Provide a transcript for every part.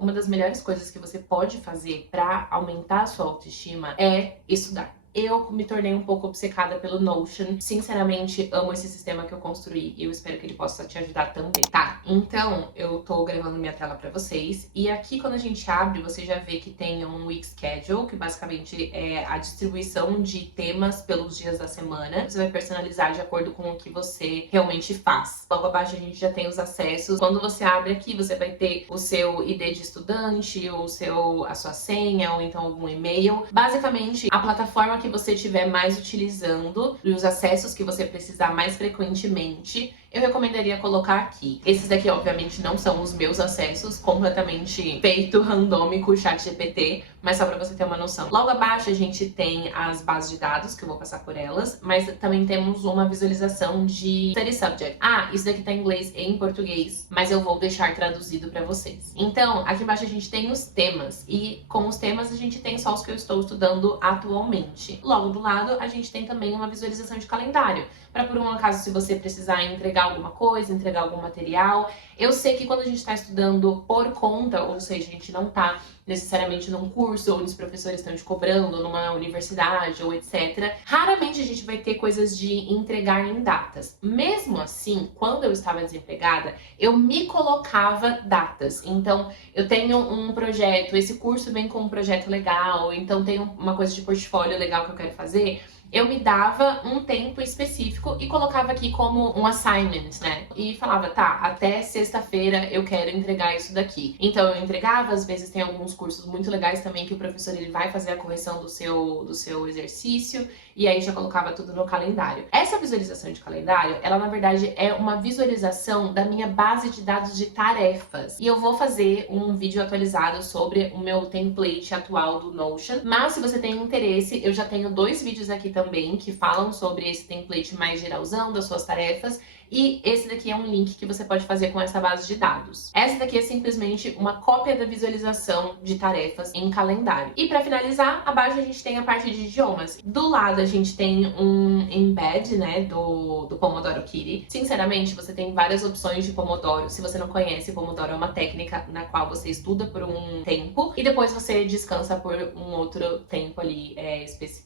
Uma das melhores coisas que você pode fazer para aumentar a sua autoestima é estudar. Eu me tornei um pouco obcecada pelo Notion. Sinceramente, amo esse sistema que eu construí e eu espero que ele possa te ajudar também. Tá, então eu tô gravando minha tela pra vocês. E aqui, quando a gente abre, você já vê que tem um week schedule, que basicamente é a distribuição de temas pelos dias da semana. Você vai personalizar de acordo com o que você realmente faz. Logo abaixo a gente já tem os acessos. Quando você abre aqui, você vai ter o seu ID de estudante, ou a sua senha, ou então algum e-mail. Basicamente, a plataforma que você estiver mais utilizando e os acessos que você precisar mais frequentemente, eu recomendaria colocar aqui. Esses daqui, obviamente, não são os meus acessos, completamente feito randômico, chat GPT, mas só pra você ter uma noção. Logo abaixo a gente tem as bases de dados, que eu vou passar por elas, mas também temos uma visualização de study subject. Ah, isso daqui tá em inglês e em português, mas eu vou deixar traduzido pra vocês. Então, aqui embaixo a gente tem os temas, e com os temas a gente tem só os que eu estou estudando atualmente. Logo do lado, a gente tem também uma visualização de calendário, para por um acaso, se você precisar entregar alguma coisa, entregar algum material. Eu sei que quando a gente está estudando por conta, ou seja, a gente não está necessariamente num curso, onde os professores estão te cobrando, numa universidade ou etc., raramente a gente vai ter coisas de entregar em datas. Mesmo assim, quando eu estava desempregada, eu me colocava datas. Então, eu tenho um projeto, esse curso vem com um projeto legal, então tem uma coisa de portfólio legal que eu quero fazer. Eu me dava um tempo específico e colocava aqui como um assignment, né? E falava, tá, até sexta-feira eu quero entregar isso daqui. Então eu entregava, às vezes tem alguns cursos muito legais também que o professor ele vai fazer a correção do seu exercício e aí já colocava tudo no calendário. Essa visualização de calendário, ela na verdade é uma visualização da minha base de dados de tarefas. E eu vou fazer um vídeo atualizado sobre o meu template atual do Notion. Mas se você tem interesse, eu já tenho 2 vídeos aqui também que falam sobre esse template mais geralzão das suas tarefas. E esse daqui é um link que você pode fazer com essa base de dados. Essa daqui é simplesmente uma cópia da visualização de tarefas em calendário. E para finalizar, abaixo a gente tem a parte de idiomas. Do lado a gente tem um embed, né, do Pomodoro Kitty. Sinceramente, você tem várias opções de Pomodoro. Se você não conhece, Pomodoro é uma técnica na qual você estuda por um tempo e depois você descansa por um outro tempo ali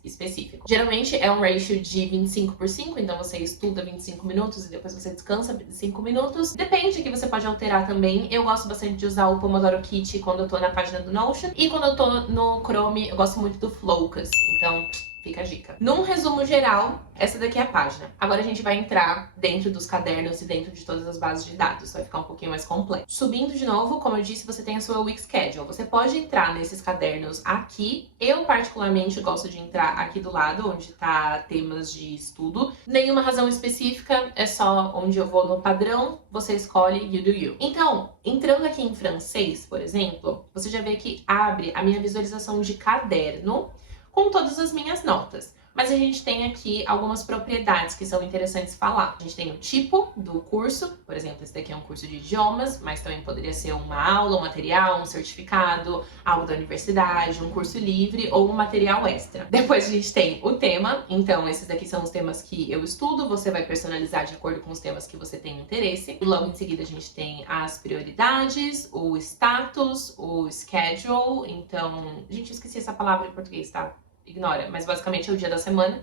específico. Geralmente é um ratio de 25/5, então você estuda 25 minutos e depois você descansa 5 minutos. Depende, que você pode alterar também. Eu gosto bastante de usar o Pomodoro Kitty quando eu tô na página do Notion. E quando eu tô no Chrome, eu gosto muito do Focus. Então, fica a dica. Num resumo geral, essa daqui é a página. Agora a gente vai entrar dentro dos cadernos e dentro de todas as bases de dados. Vai ficar um pouquinho mais complexo. Subindo de novo, como eu disse, você tem a sua week schedule. Você pode entrar nesses cadernos aqui. Eu, particularmente, gosto de entrar aqui do lado, onde tá temas de estudo. Nenhuma razão específica, é só onde eu vou no padrão, você escolhe You Do You. Então, entrando aqui em francês, por exemplo, você já vê que abre a minha visualização de caderno com todas as minhas notas. Mas a gente tem aqui algumas propriedades que são interessantes falar. A gente tem o tipo do curso, por exemplo, esse daqui é um curso de idiomas, mas também poderia ser uma aula, um material, um certificado, algo da universidade, um curso livre ou um material extra. Depois a gente tem o tema, então esses daqui são os temas que eu estudo, você vai personalizar de acordo com os temas que você tem interesse. E logo em seguida a gente tem as prioridades, o status, o schedule, então... Gente, eu esqueci essa palavra em português, tá? Ignora, mas basicamente é o dia da semana.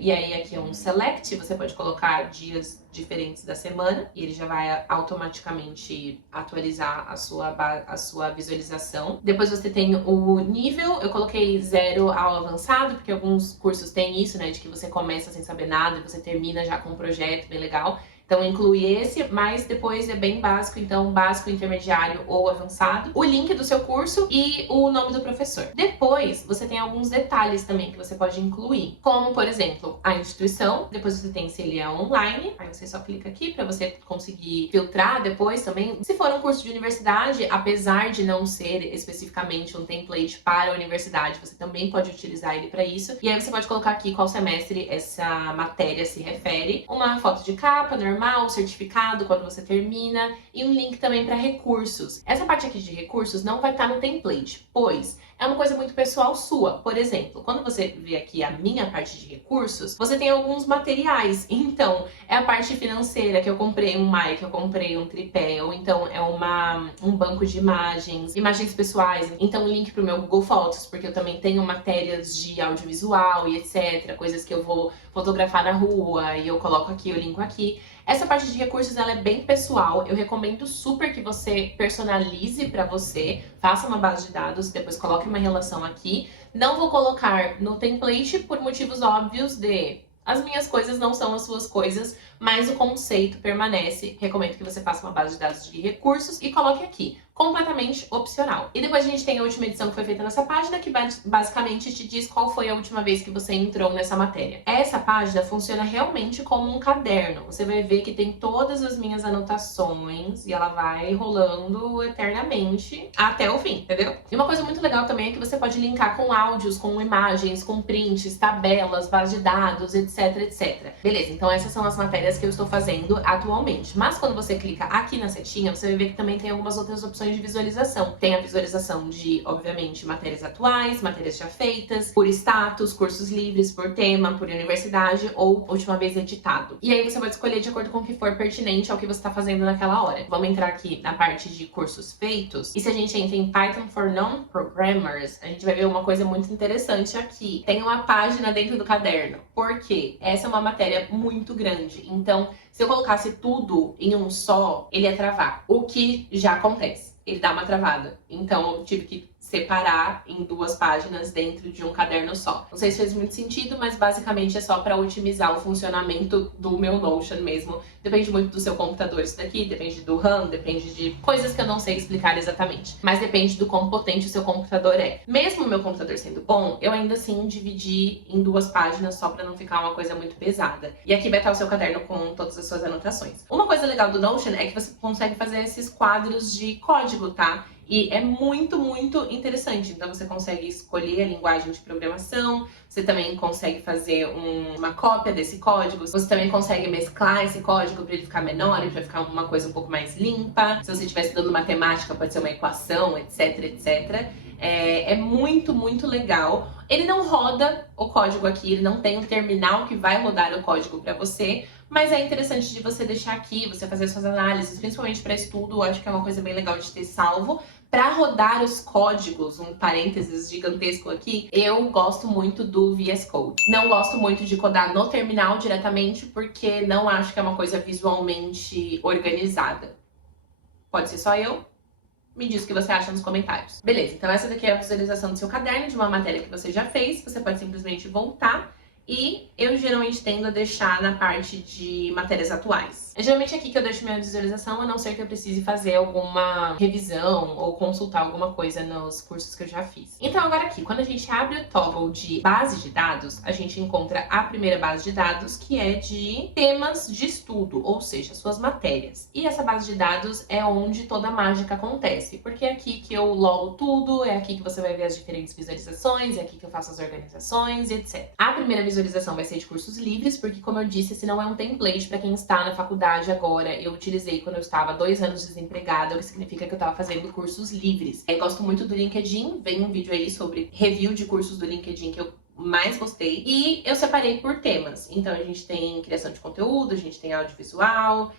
E aí aqui é um select, você pode colocar dias diferentes da semana e ele já vai automaticamente atualizar a sua visualização. Depois você tem o nível, eu coloquei 0 ao avançado, porque alguns cursos têm isso, né, de que você começa sem saber nada e você termina já com um projeto bem legal. Então inclui esse, mas depois é bem básico, então básico, intermediário ou avançado. O link do seu curso e o nome do professor. Depois você tem alguns detalhes também que você pode incluir, como por exemplo, a instituição. Depois você tem se ele é online, aí você só clica aqui para você conseguir filtrar depois também. Se for um curso de universidade, apesar de não ser especificamente um template para a universidade, você também pode utilizar ele para isso. E aí você pode colocar aqui qual semestre essa matéria se refere. Uma foto de capa, normal, normal, certificado, quando você termina, e um link também para recursos. Essa parte aqui de recursos não vai estar no template, pois é uma coisa muito pessoal sua. Por exemplo, quando você vê aqui a minha parte de recursos, você tem alguns materiais. Então, é a parte financeira, que eu comprei um mic, eu comprei um tripé, ou então é um banco de imagens, imagens pessoais. Então, um link pro meu Google Fotos, porque eu também tenho matérias de audiovisual e etc. Coisas que eu vou fotografar na rua e eu coloco aqui, eu linko aqui. Essa parte de recursos, ela é bem pessoal. Eu recomendo super que você personalize para você, faça uma base de dados, depois coloque uma relação aqui. Não vou colocar no template por motivos óbvios de as minhas coisas não são as suas coisas, mas o conceito permanece. Recomendo que você faça uma base de dados de recursos e coloque aqui, completamente opcional. E depois a gente tem a última edição que foi feita nessa página, que basicamente te diz qual foi a última vez que você entrou nessa matéria. Essa página funciona realmente como um caderno. Você vai ver que tem todas as minhas anotações e ela vai rolando eternamente até o fim, entendeu? E uma coisa muito legal também é que você pode linkar com áudios, com imagens, com prints, tabelas, base de dados, etc, etc. Beleza, então essas são as matérias que eu estou fazendo atualmente. Mas quando você clica aqui na setinha, você vai ver que também tem algumas outras opções de visualização. Tem a visualização de, obviamente, matérias atuais, matérias já feitas, por status, cursos livres, por tema, por universidade ou última vez editado. E aí você vai escolher de acordo com o que for pertinente ao que você está fazendo naquela hora. Vamos entrar aqui na parte de cursos feitos. E se a gente entra em Python for Non-Programmers, a gente vai ver uma coisa muito interessante aqui. Tem uma página dentro do caderno. Por quê? Essa é uma matéria muito grande. Então, se eu colocasse tudo em um só, ele ia travar. O que já acontece. Ele dá uma travada. Então, eu tive que separar em 2 páginas dentro de um caderno só. Não sei se fez muito sentido, mas basicamente é só para otimizar o funcionamento do meu Notion mesmo. Depende muito do seu computador isso daqui, depende do RAM, depende de coisas que eu não sei explicar exatamente. Mas depende do quão potente o seu computador é. Mesmo o meu computador sendo bom, eu ainda assim dividi em 2 páginas só para não ficar uma coisa muito pesada. E aqui vai estar o seu caderno com todas as suas anotações. Uma coisa legal do Notion é que você consegue fazer esses quadros de código, tá? E é muito, muito interessante. Então você consegue escolher a linguagem de programação, você também consegue fazer uma cópia desse código, você também consegue mesclar esse código para ele ficar menor e para ficar uma coisa um pouco mais limpa. Se você estiver estudando matemática, pode ser uma equação, etc, etc. É muito, muito legal. Ele não roda o código aqui, ele não tem um terminal que vai rodar o código para você, mas é interessante de você deixar aqui, você fazer suas análises, principalmente para estudo, eu acho que é uma coisa bem legal de ter salvo. Para rodar os códigos, um parênteses gigantesco aqui, eu gosto muito do VS Code. Não gosto muito de codar no terminal diretamente, porque não acho que é uma coisa visualmente organizada. Pode ser só eu? Me diz o que você acha nos comentários. Beleza, então essa daqui é a visualização do seu caderno, de uma matéria que você já fez. Você pode simplesmente voltar. E eu geralmente tendo a deixar na parte de matérias atuais. É geralmente aqui que eu deixo minha visualização, a não ser que eu precise fazer alguma revisão ou consultar alguma coisa nos cursos que eu já fiz. Então agora aqui, quando a gente abre o toggle de base de dados, a gente encontra a primeira base de dados, que é de temas de estudo, ou seja, suas matérias. E essa base de dados é onde toda a mágica acontece, porque é aqui que eu logo tudo, é aqui que você vai ver as diferentes visualizações, é aqui que eu faço as organizações, etc. A primeira visualização vai ser de cursos livres, porque como eu disse, esse não é um template para quem está na faculdade agora. Eu utilizei quando eu estava 2 anos desempregada, o que significa que eu estava fazendo cursos livres. Eu gosto muito do LinkedIn, vem um vídeo aí sobre review de cursos do LinkedIn que eu mais gostei. E eu separei por temas. Então a gente tem criação de conteúdo, a gente tem audiovisual,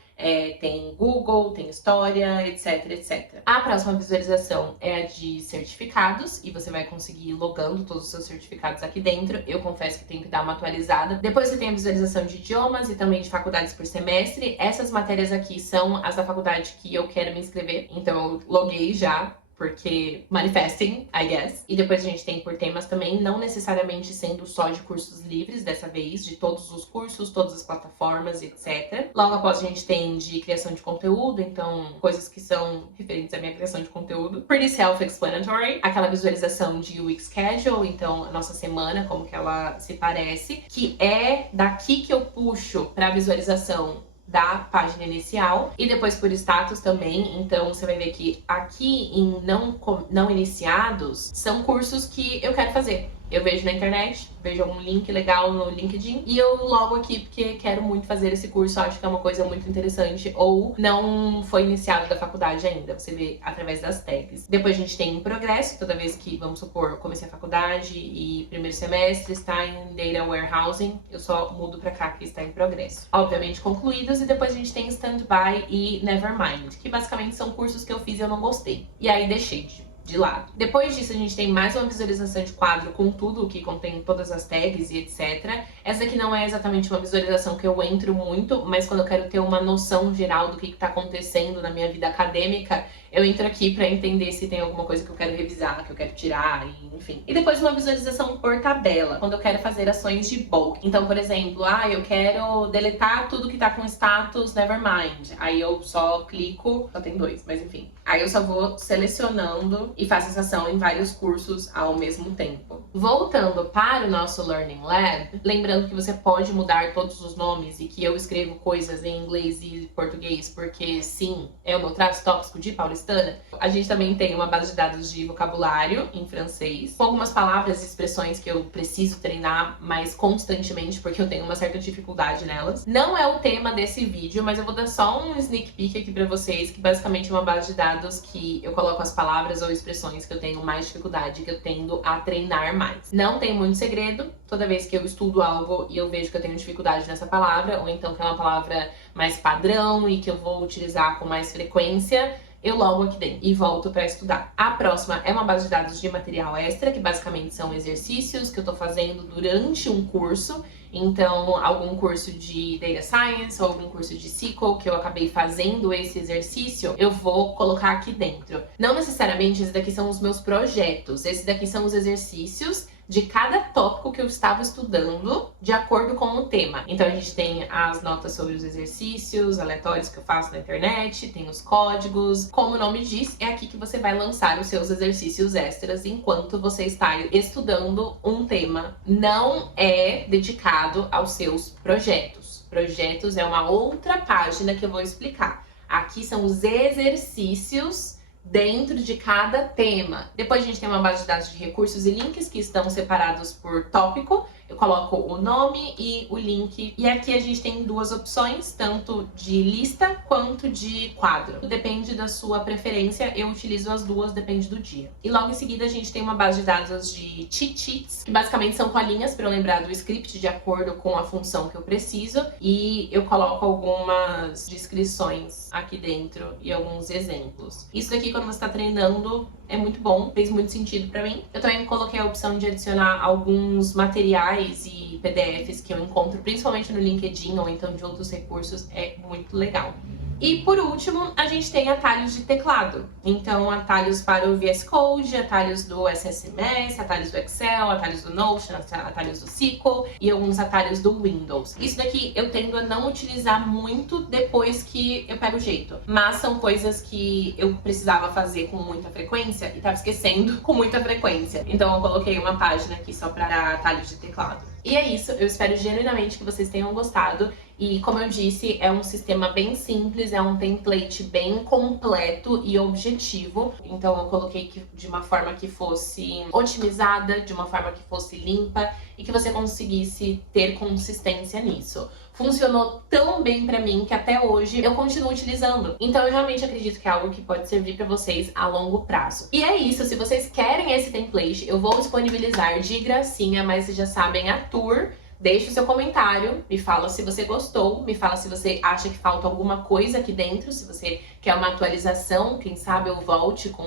tem Google, tem história, etc, etc. A próxima visualização é a de certificados e você vai conseguir ir logando todos os seus certificados aqui dentro. Eu confesso que tenho que dar uma atualizada. Depois você tem a visualização de idiomas e também de faculdades por semestre. Essas matérias aqui são as da faculdade que eu quero me inscrever, então eu loguei já. Porque manifesting, I guess. E depois a gente tem por temas também, não necessariamente sendo só de cursos livres, dessa vez, de todos os cursos, todas as plataformas, etc. Logo após a gente tem de criação de conteúdo, então coisas que são referentes à minha criação de conteúdo. Pretty self-explanatory, aquela visualização de week schedule, então a nossa semana, como que ela se parece, que é daqui que eu puxo para a visualização da página inicial e depois por status também. Então você vai ver que aqui em não iniciados são cursos que eu quero fazer. Eu vejo na internet, vejo algum link legal no LinkedIn e eu logo aqui porque quero muito fazer esse curso, acho que é uma coisa muito interessante, ou não foi iniciado da faculdade ainda, você vê através das tags. Depois a gente tem em progresso, toda vez que, vamos supor, comecei a faculdade e primeiro semestre está em Data Warehousing, eu só mudo pra cá que está em progresso. Obviamente concluídos, e depois a gente tem Standby e Nevermind, que basicamente são cursos que eu fiz e eu não gostei. E aí deixei de lado. Depois disso, a gente tem mais uma visualização de quadro com tudo que contém todas as tags e etc. Essa aqui não é exatamente uma visualização que eu entro muito, mas quando eu quero ter uma noção geral do que está acontecendo na minha vida acadêmica, eu entro aqui para entender se tem alguma coisa que eu quero revisar, que eu quero tirar, enfim. E depois uma visualização por tabela, quando eu quero fazer ações de bulk. Então, por exemplo, eu quero deletar tudo que tá com status Nevermind. Aí eu só clico, só tem 2, mas enfim. Aí eu só vou selecionando e faço essa ação em vários cursos ao mesmo tempo. Voltando para o nosso Learning Lab, lembrando que você pode mudar todos os nomes e que eu escrevo coisas em inglês e português, porque sim, é o meu traço tóxico de paulistana. A gente também tem uma base de dados de vocabulário em francês, com algumas palavras e expressões que eu preciso treinar mais constantemente, porque eu tenho uma certa dificuldade nelas. Não é o tema desse vídeo, mas eu vou dar só um sneak peek aqui pra vocês, que basicamente é uma base de dados que eu coloco as palavras ou expressões que eu tenho mais dificuldade, que eu tendo a treinar mais. Não tem muito segredo, toda vez que eu estudo algo e eu vejo que eu tenho dificuldade nessa palavra, ou então que é uma palavra mais padrão e que eu vou utilizar com mais frequência, eu logo aqui dentro e volto para estudar. A próxima é uma base de dados de material extra, que basicamente são exercícios que eu tô fazendo durante um curso. Então, algum curso de Data Science ou algum curso de SQL que eu acabei fazendo esse exercício, eu vou colocar aqui dentro. Não necessariamente esses daqui são os meus projetos, esses daqui são os exercícios de cada tópico que eu estava estudando de acordo com o tema. Então a gente tem as notas sobre os exercícios aleatórios que eu faço na internet, tem os códigos. Como o nome diz, é aqui que você vai lançar os seus exercícios extras enquanto você está estudando um tema. Não é dedicado aos seus projetos. Projetos é uma outra página que eu vou explicar. Aqui são os exercícios dentro de cada tema. Depois a gente tem uma base de dados de recursos e links que estão separados por tópico. Eu coloco o nome e o link. E aqui a gente tem duas opções, tanto de lista quanto de quadro. Depende da sua preferência, eu utilizo as duas, depende do dia. E logo em seguida a gente tem uma base de dados de cheat sheets, que basicamente são colinhas para eu lembrar do script de acordo com a função que eu preciso. E eu coloco algumas descrições aqui dentro e alguns exemplos. Isso daqui, quando você está treinando, é muito bom, fez muito sentido pra mim. Eu também coloquei a opção de adicionar alguns materiais e PDFs que eu encontro, principalmente no LinkedIn ou então de outros recursos, é muito legal. E por último, a gente tem atalhos de teclado. Então, atalhos para o VS Code, atalhos do SSMS, atalhos do Excel, atalhos do Notion, atalhos do SQL e alguns atalhos do Windows. Isso daqui eu tendo a não utilizar muito depois que eu pego o jeito. Mas são coisas que eu precisava fazer com muita frequência e tava esquecendo com muita frequência. Então, eu coloquei uma página aqui só para atalhos de teclado. E é isso, eu espero genuinamente que vocês tenham gostado. E como eu disse, é um sistema bem simples, é um template bem completo e objetivo. Então eu coloquei de uma forma que fosse otimizada, de uma forma que fosse limpa e que você conseguisse ter consistência nisso. Funcionou tão bem pra mim que até hoje eu continuo utilizando. Então eu realmente acredito que é algo que pode servir pra vocês a longo prazo. E é isso, se vocês querem esse template, eu vou disponibilizar de gracinha, mas vocês já sabem, a tour. Deixe o seu comentário, me fala se você gostou, me fala se você acha que falta alguma coisa aqui dentro, se você quer uma atualização, quem sabe eu volte com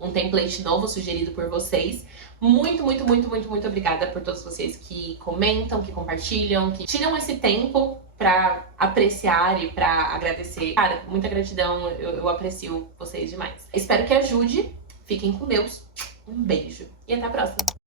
um template novo sugerido por vocês. Muito, muito, muito, muito, muito obrigada por todos vocês que comentam, que compartilham, que tiram esse tempo pra apreciar e pra agradecer. Cara, muita gratidão, eu aprecio vocês demais. Espero que ajude, fiquem com Deus, um beijo e até a próxima!